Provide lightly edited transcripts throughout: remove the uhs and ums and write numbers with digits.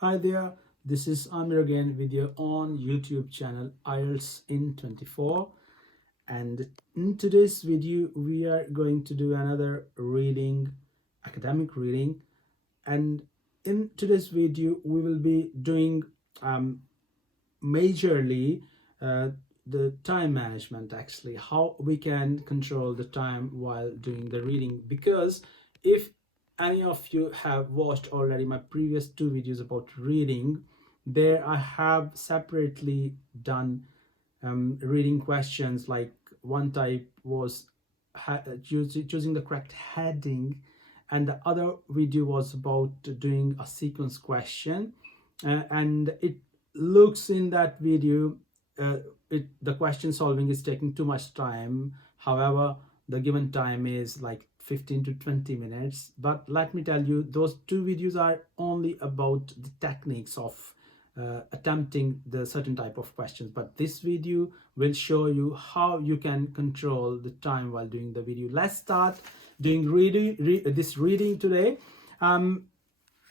Hi there, this is Amir again with your own YouTube channel IELTS in 24, and in today's video we are going to do another reading, academic reading. And in today's video we will be doing um, majorly uh, the time management, actually how we can control the time while doing the reading. Because if any of you have watched already my previous two videos about reading, there I have separately done reading questions. Like one type was choosing the correct heading, and the other video was about doing a sequence question. And it looks in that video, uh, the question solving is taking too much time. However, the given time is like 15 to 20 minutes. But let me tell you, those two videos are only about the techniques of attempting the certain type of questions, but this video will show you how you can control the time while doing the video. Let's start doing this reading today.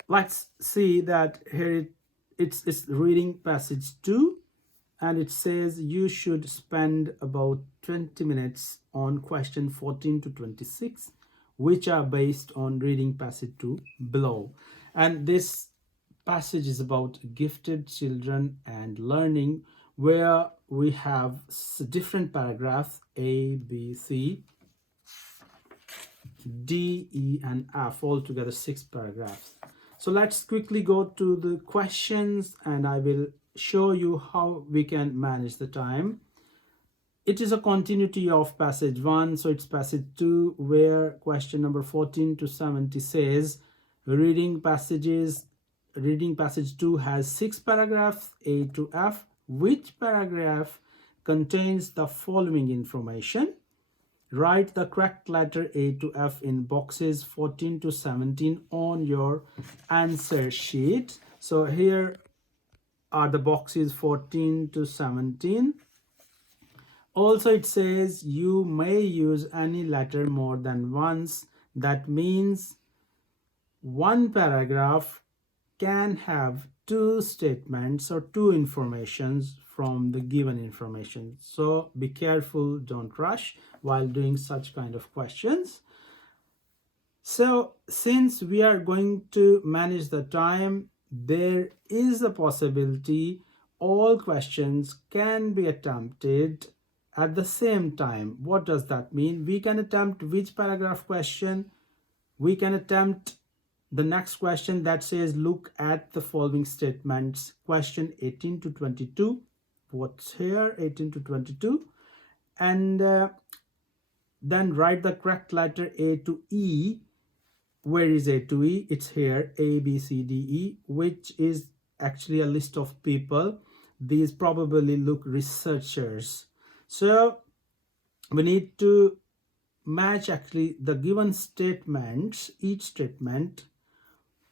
Let's see that here it's reading passage 2, and it says you should spend about 20 minutes on question 14 to 26, which are based on reading passage 2 below. And this passage is about gifted children and learning, where we have different paragraphs: A, B, C, D, E, and F, all together 6 paragraphs. So let's quickly go to the questions and I will show you how we can manage the time. It is a continuity of passage 1, so it's passage 2, where question number 14 to 70 says reading passage 2 has 6 paragraphs, A to F. Which paragraph contains the following information? Write the correct letter A to F in boxes 14 to 17 on your answer sheet. So here are the boxes 14 to 17. Also, it says you may use any letter more than once. That means one paragraph can have 2 statements or 2 informations from the given information. So be careful, don't rush while doing such kind of questions. So since we are going to manage the time, there is a possibility all questions can be attempted at the same time. What does that mean? We can attempt which paragraph question? We can attempt the next question that says look at the following statements, question 18 to 22. What's here? 18 to 22. And then write the correct letter A to E. Where is A to E? It's here, A, B, C, D, E, which is actually a list of people. These probably look researchers. So we need to match actually the given statements, each statement,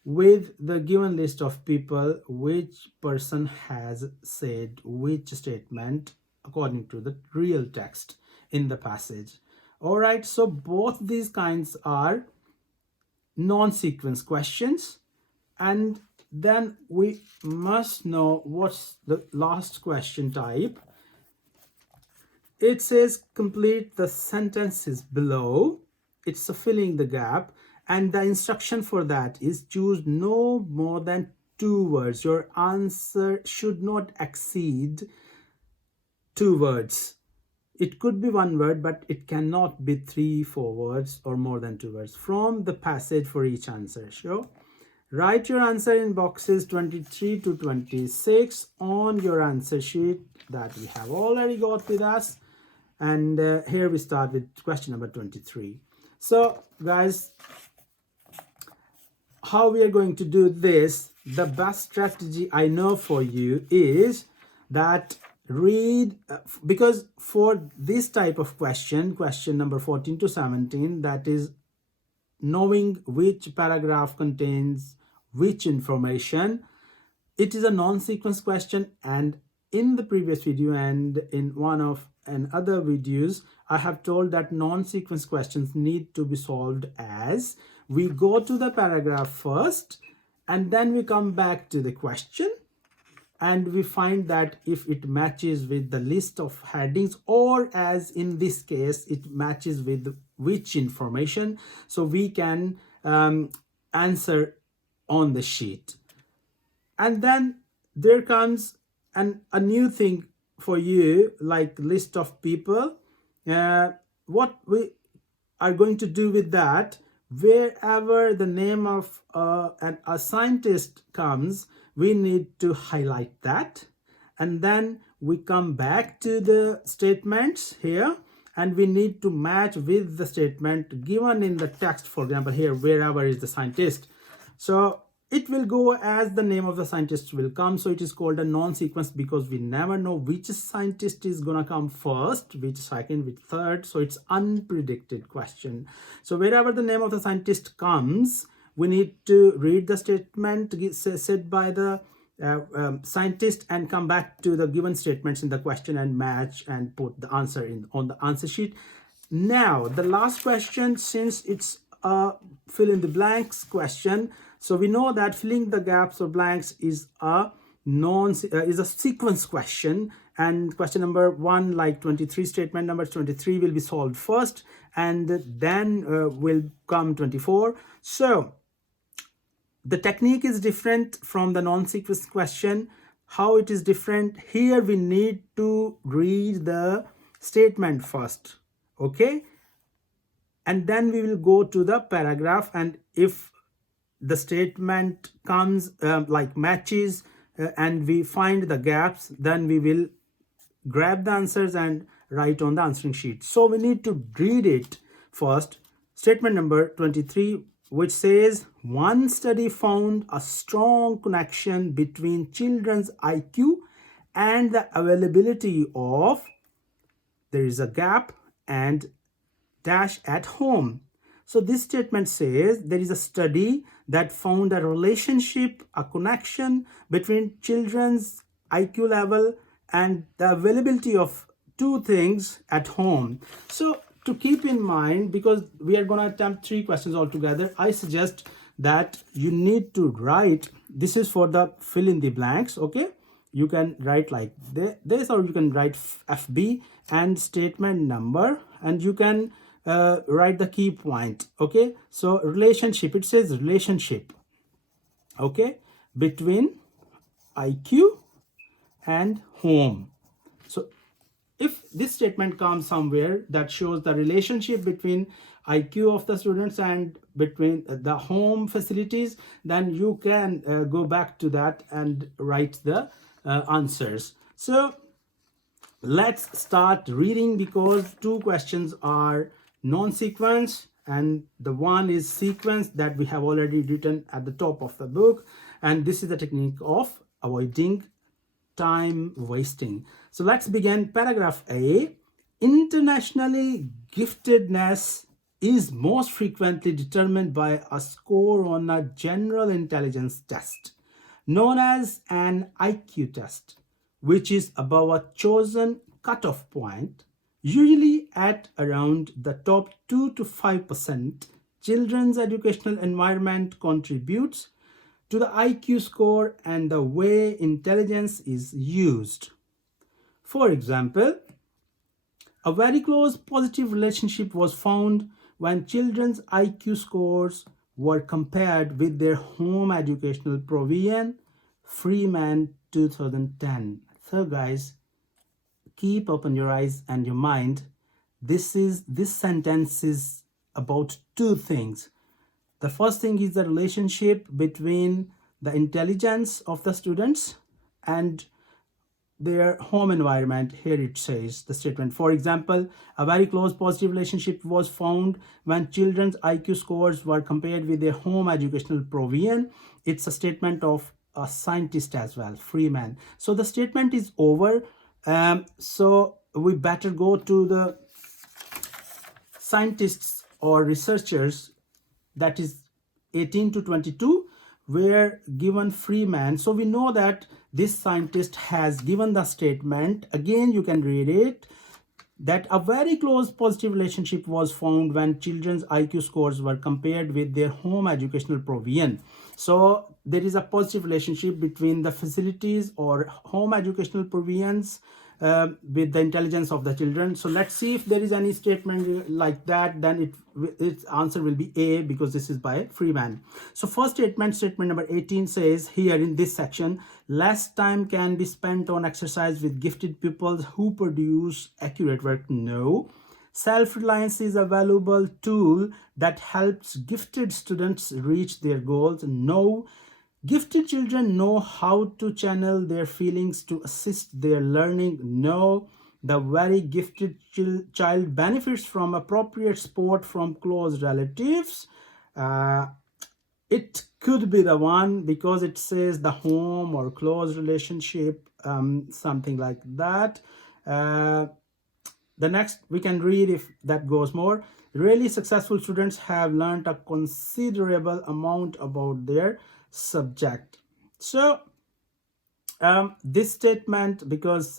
with the given list of people, which person has said which statement according to the real text in the passage. All right, so both these kinds are non-sequence questions. And then we must know what's the last question type. It says complete the sentences below. It's a filling the gap, and the instruction for that is choose no more than 2 words. Your answer should not exceed 2 words. It could be 1 word, but it cannot be 3, 4 words or more than 2 words from the passage for each answer. Sure. Write your answer in boxes 23 to 26 on your answer sheet that we have already got with us. And here we start with question number 23. So guys, how we are going to do this, the best strategy I know for you is that read, because for this type of question number 14 to 17, that is knowing which paragraph contains which information, it is a non-sequence question. And in the previous video and in one of other videos, I have told that non-sequence questions need to be solved as we go to the paragraph first And then we come back to the question, and we find that if it matches with the list of headings, or as in this case it matches with which information, so we can answer on the sheet. And then there comes a new thing for you, like list of people. What we are going to do with that, wherever the name of a scientist comes, we need to highlight that, and then we come back to the statements here, and we need to match with the statement given in the text. For example, here, wherever is the scientist, so it will go as the name of the scientist will come. So it is called a non-sequence because we never know which scientist is gonna come first, which second, which third. So it's unpredicted question. So wherever the name of the scientist comes, we need to read the statement said by the scientist and come back to the given statements in the question and match and put the answer in on the answer sheet. Now the last question, since it's a fill in the blanks question, so we know that filling the gaps or blanks is a sequence question, and question number 1, like 23, statement number 23 will be solved first, and then will come 24. So the technique is different from the non-sequence question. How it is different? Here we need to read the statement first, okay? And then we will go to the paragraph, and if the statement comes like matches and we find the gaps, then we will grab the answers and write on the answering sheet. So we need to read it first. Statement number 23, which says, one study found a strong connection between children's IQ and the availability of, there is a gap, and dash at home. So this statement says there is a study that found a relationship, a connection between children's IQ level and the availability of two things at home. So to keep in mind, because we are going to attempt 3 questions altogether, I suggest that you need to write, this is for the fill in the blanks, okay? You can write like this, or you can write FB and statement number, and you can write the key point, okay? So relationship, it says relationship, okay, between IQ and home. So if this statement comes somewhere that shows the relationship between IQ of the students and between the home facilities, then you can go back to that and write the answers. So let's start reading, because 2 questions are non-sequence and the one is sequence that we have already written at the top of the book, and this is the technique of avoiding time wasting. So let's begin. Paragraph A. Internationally, giftedness is most frequently determined by a score on a general intelligence test known as an IQ test, which is above a chosen cutoff point, usually at around the top 2 to 5%. Children's educational environment contributes to the IQ score and the way intelligence is used. For example, a very close positive relationship was found when children's IQ scores were compared with their home educational provision, Freeman 2010. So guys, keep open your eyes and your mind. This sentence is about 2 things. The first thing is the relationship between the intelligence of the students and their home environment. Here it says the statement, for example, a very close positive relationship was found when children's IQ scores were compared with their home educational provision. It's a statement of a scientist as well, Freeman. So the statement is over. So we better go to the scientists or researchers, that is 18 to 22, were given Freeman. So we know that this scientist has given the statement. Again, you can read it, that a very close positive relationship was found when children's IQ scores were compared with their home educational provision. So there is a positive relationship between the facilities or home educational provisions with the intelligence of the children. So let's see if there is any statement like that. Then its answer will be A, because this is by Freeman. So first statement, statement number 18 says here in this section, less time can be spent on exercise with gifted pupils who produce accurate work. No. Self-reliance is a valuable tool that helps gifted students reach their goals. No. Gifted children know how to channel their feelings to assist their learning. No. The very gifted child benefits from appropriate support from close relatives. It could be the one, because it says the home or close relationship, something like that. The next we can read, if that goes more. Really successful students have learned a considerable amount about their subject. So this statement, because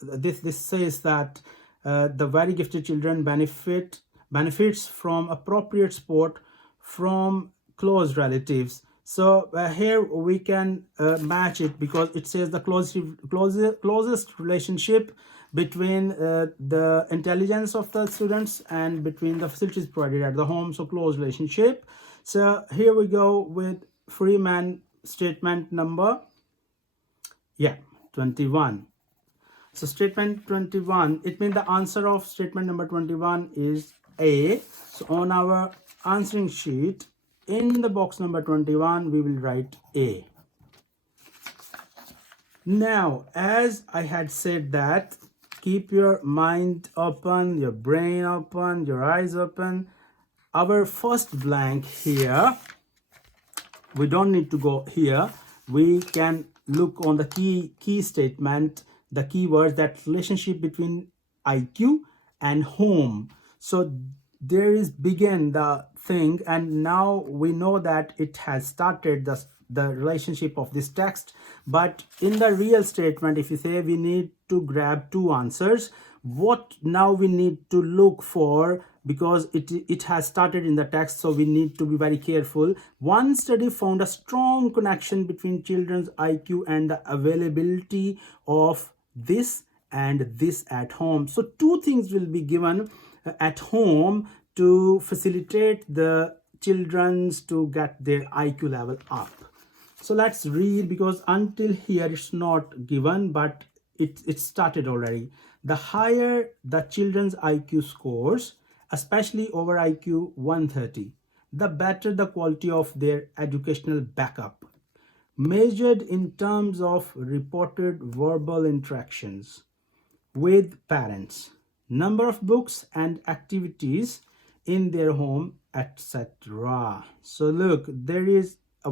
this says that the very gifted children benefits from appropriate support from close relatives. So here we can match it, because it says the closest relationship between the intelligence of the students and between the facilities provided at the home. So close relationship. So here we go with Freeman statement number 21. So statement 21, it means the answer of statement number 21 is A. So on our answering sheet, in the box number 21, we will write A. Now, as I had said that, keep your mind open, your brain open, your eyes open. Our first blank here, we don't need to go here. We can look on the key statement, the keywords, that relationship between IQ and home. So there is begin the thing, and now we know that it has started the relationship of this text. But in the real statement, if you say we need to grab two answers, what now we need to look for, because it has started in the text, so we need to be very careful. One study found a strong connection between children's IQ and the availability of this and this at home. So two things will be given at home to facilitate the children's to get their IQ level up. So let's read, because until here it's not given, but it started already. The higher the children's IQ scores, especially over IQ 130, the better the quality of their educational backup, measured in terms of reported verbal interactions with parents, number of books and activities in their home, etc. So look, there is a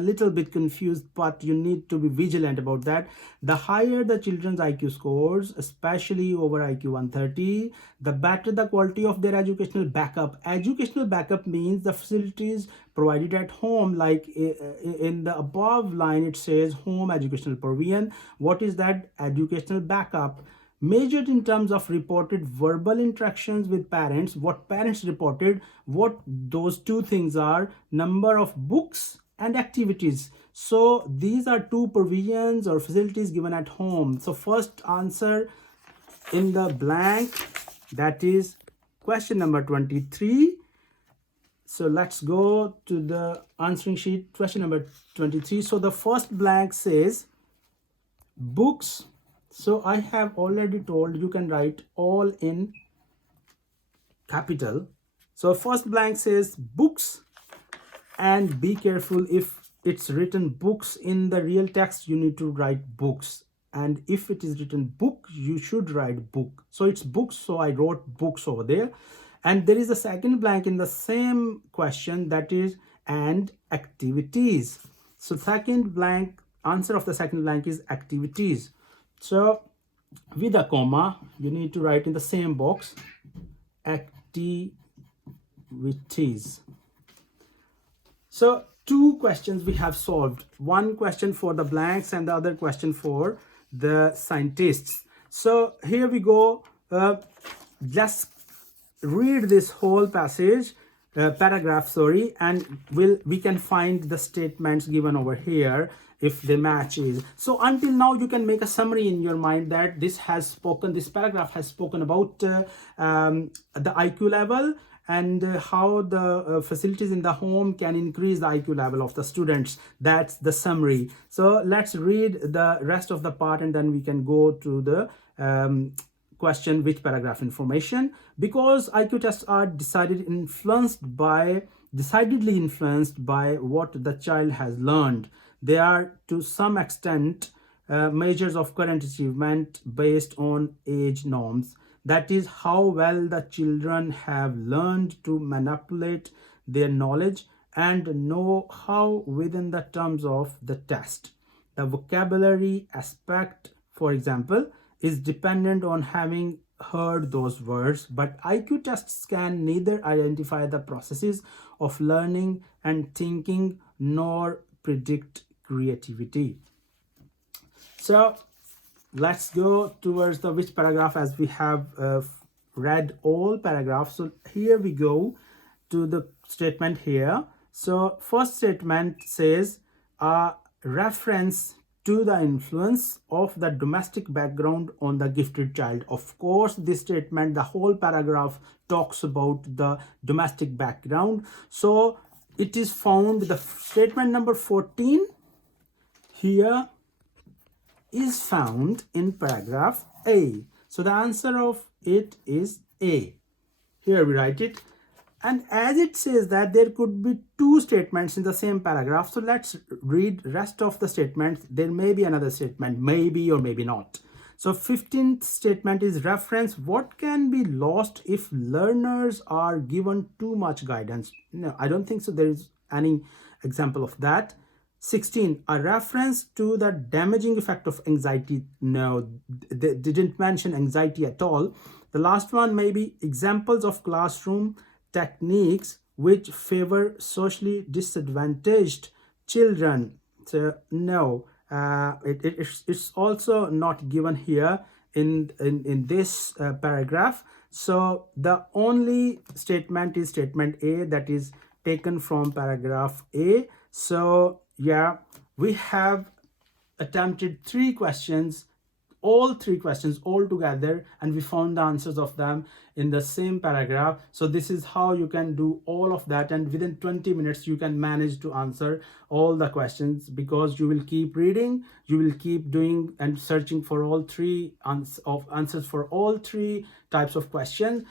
little bit confused, but you need to be vigilant about that. The higher the children's IQ scores, especially over IQ 130, the better the quality of their educational backup. Educational backup means the facilities provided at home, like in the above line it says home educational provision. What is that? Educational backup, measured in terms of reported verbal interactions with parents, what parents reported, what those two things are, number of books and activities. So these are two provisions or facilities given at home. So first answer in the blank, that is question number 23. So let's go to the answering sheet, question number 23. So the first blank says books. So I have already told you can write all in capital. So first blank says books, and be careful, if it's written books in the real text, you need to write books. And if it is written book, you should write book. So it's books, so I wrote books over there. And there is a second blank in the same question, that is and activities. So second blank, answer of the second blank is activities. So with a comma, you need to write in the same box activities. So two questions we have solved. One question for the blanks and the other question for the scientists. So here we go. Just read this whole passage. paragraph, sorry, and we can find the statements given over here if they matches. So until now you can make a summary in your mind that this paragraph has spoken about the IQ level and how the facilities in the home can increase the IQ level of the students. That's the summary. So let's read the rest of the part and then we can go to the question, which paragraph information. Because IQ tests are decidedly influenced by what the child has learned. They are to some extent measures of current achievement based on age norms. That is how well the children have learned to manipulate their knowledge and know how within the terms of the test. The vocabulary aspect, for example, is dependent on having heard those words, but IQ tests can neither identify the processes of learning and thinking nor predict creativity. So let's go towards the which paragraph, as we have read all paragraphs. So here we go to the statement here. So first statement says a reference to the influence of the domestic background on the gifted child. Of course, this statement, the whole paragraph talks about the domestic background. So it is found, the statement number 14 here is found in paragraph A. So the answer of it is A. Here we write it. And as it says that there could be two statements in the same paragraph, so let's read rest of the statements. There may be another statement, maybe or maybe not. So 15th statement is reference what can be lost if learners are given too much guidance. No, I don't think so. There is any example of that. 16, a reference to the damaging effect of anxiety. No, they didn't mention anxiety at all. The last one may be examples of classroom techniques which favor socially disadvantaged children. So no, it's also not given here in this paragraph. So the only statement is statement A, that is taken from paragraph A. So yeah, we have attempted all three questions all together, and we found the answers of them in the same paragraph. So this is how you can do all of that, and within 20 minutes you can manage to answer all the questions, because you will keep reading, you will keep doing and searching for all three answers for all three types of questions.